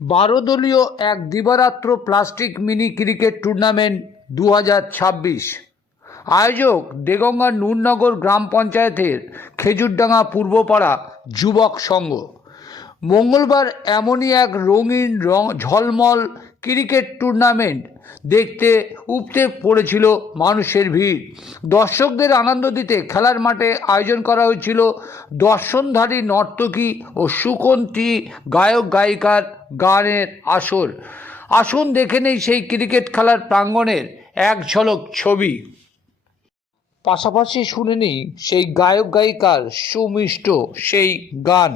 12 দলীয় এক দিবারাত্র plastic mini cricket tournament 2026 আয়োজক দেগঙ্গা নুরনগর গ্রাম পঞ্চায়েতের খেজুরডাঙ্গা পূর্বপাড়া যুবক সংঘ। মঙ্গলবার এমনই এক রঙিন ঝলমল ক্রিকেট টুর্নামেন্ট দেখতে উপচে পড়েছিল মানুষের ভিড়। দর্শকদের আনন্দ দিতে খেলার মাঠে আয়োজন করা হয়েছিল দর্শনধারী নর্তকী ও সুকন্ঠী গায়ক গায়িকার গানের আসর। আসুন দেখে নেই সেই ক্রিকেট খেলার প্রাঙ্গণের এক ঝলক ছবি, পাশাপাশি শুনে নিই সেই গায়ক গায়িকার সুমিষ্ট সেই গান।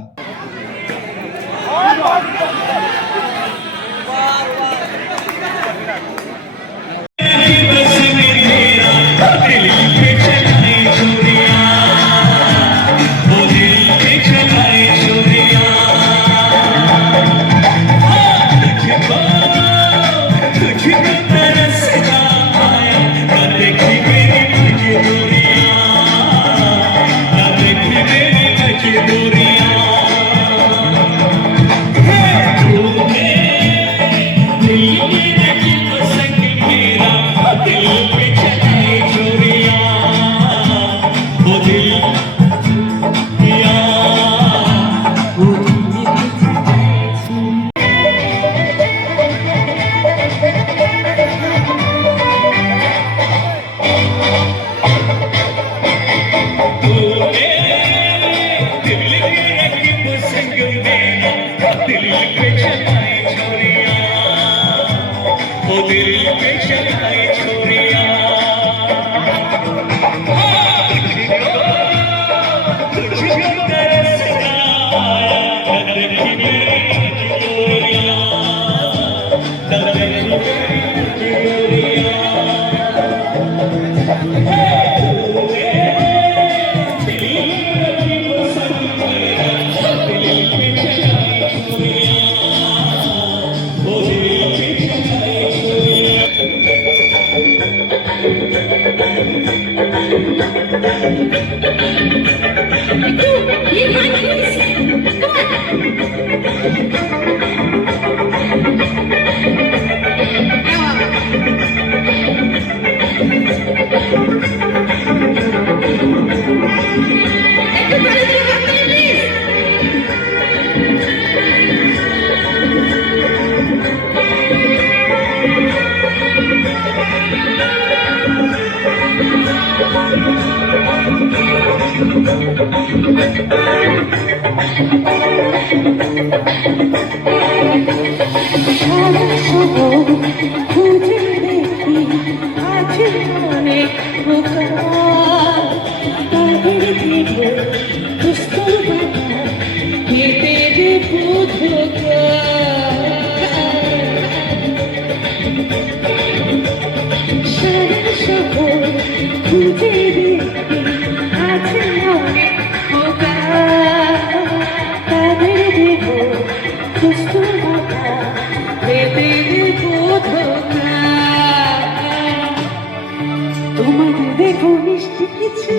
তোমাদের দেখো মিষ্টি কিছু,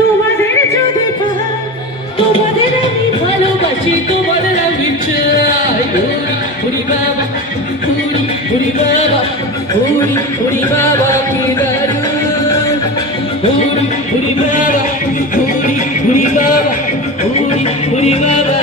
তোমাদের যদি পাই, তোমাদের আমি ভালোবাসি, তোমাদের আমি চাই। হরি বাবা, হরি বাবা, হরি বাবা কি দারুণ, হরি বাবা, হরি বাবা, হরি বাবা।